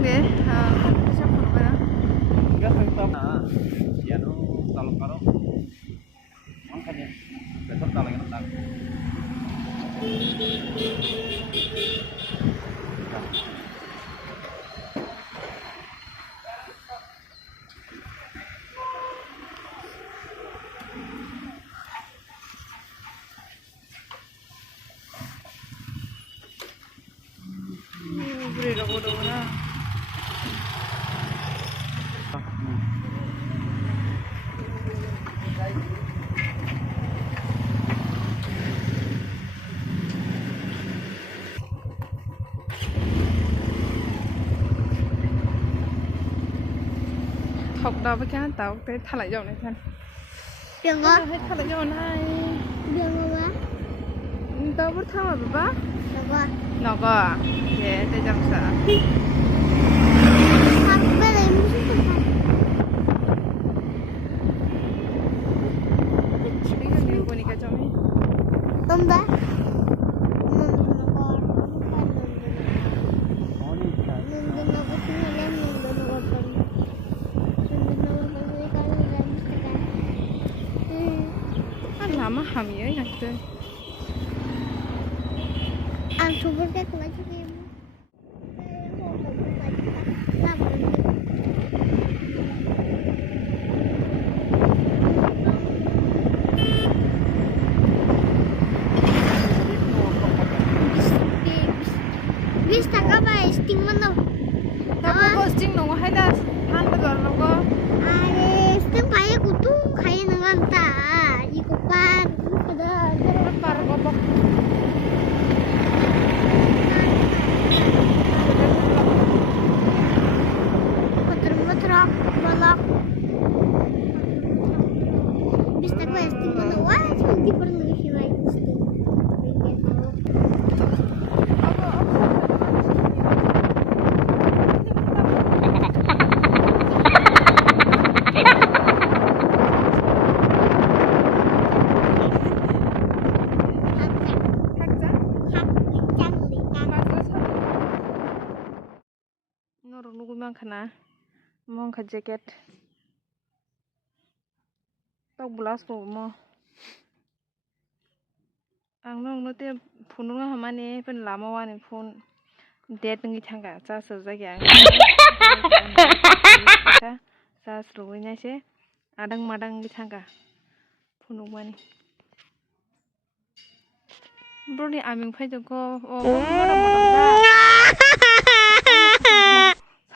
deh, siapa namanya? Enggak tahu. Nah, ya no, kalau makanya besok kalau yang tentang. Beri dong na. Học đâu với cái tao cái thay lại dòng này thân. Đường ngó. Hết thay lại dòng này. Đường ngó. Tao bắt thao mà bà. Đường ngó. Nó có à? Dạ, để chăm sợ. Học bên này muốn xuống phần thành. Biết cái gì của Nika cho mi? Tôm bá. Lama hamil ya gitu. Ang super dek lagi ni. Bis tak apa sting mana? Tapi posting nunggu hai dah. Han betul nunggu. Are sting kaya kutu kaya dengan ta. Ikut pan. Ada. Par gobok. Motor balak. Bis tak apa sting mana? Wah, cuma di pernah hiwai sting. Nurung nunggu mang kena. Mang ke jaket. Tau belas ko mo. Ang nung nanti phone nunggu hamani pen lama wani phone. Date nungi thangga. Ca sejak yang. Ca serunya sih. Adang madang ngi thangga. Phone nunggu wani. Bro ni aming phai jengko.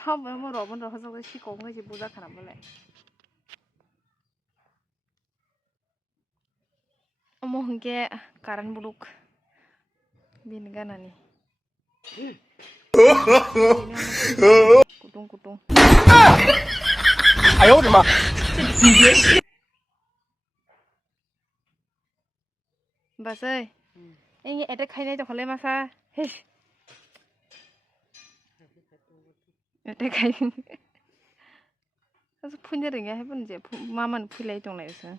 Sao mà mua đồ bên đó sao cái xí cổ cái gì bùa ra khả năng vậy? Ông hùng ke karan buluk bin gana ni. Kutung. Ayo di mah. Bas ơi, anh nghe ada khai này cho kholai masa. Ada khai. Asu punya ring ya, pun je maman pulai tong lai sa.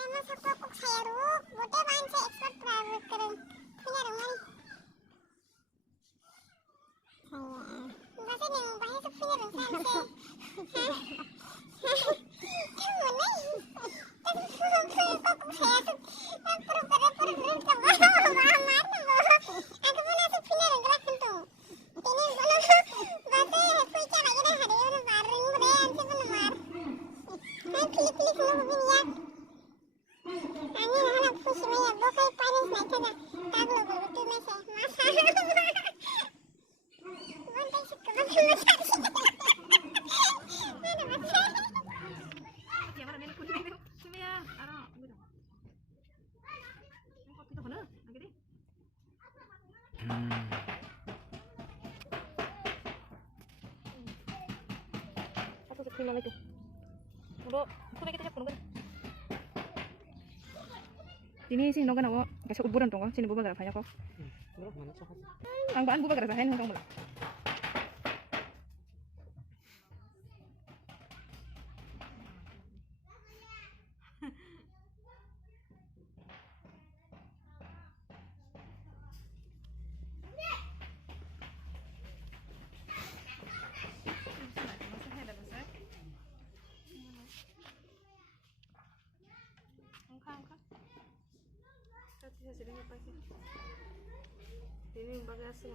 Emang sakuk saya ruk, bote main saya ekspor private keren. Punya rumah. Bahasa yang bahasa punya rumah saya. Satu sekali lagi. Udah, aku lagi kita punungkan. Ini sih nongkan aku kasih uburan tunggu sini bubur gara banyak kok. Ang baan bubur gara sahen tunggu lah. Ini bagai asing.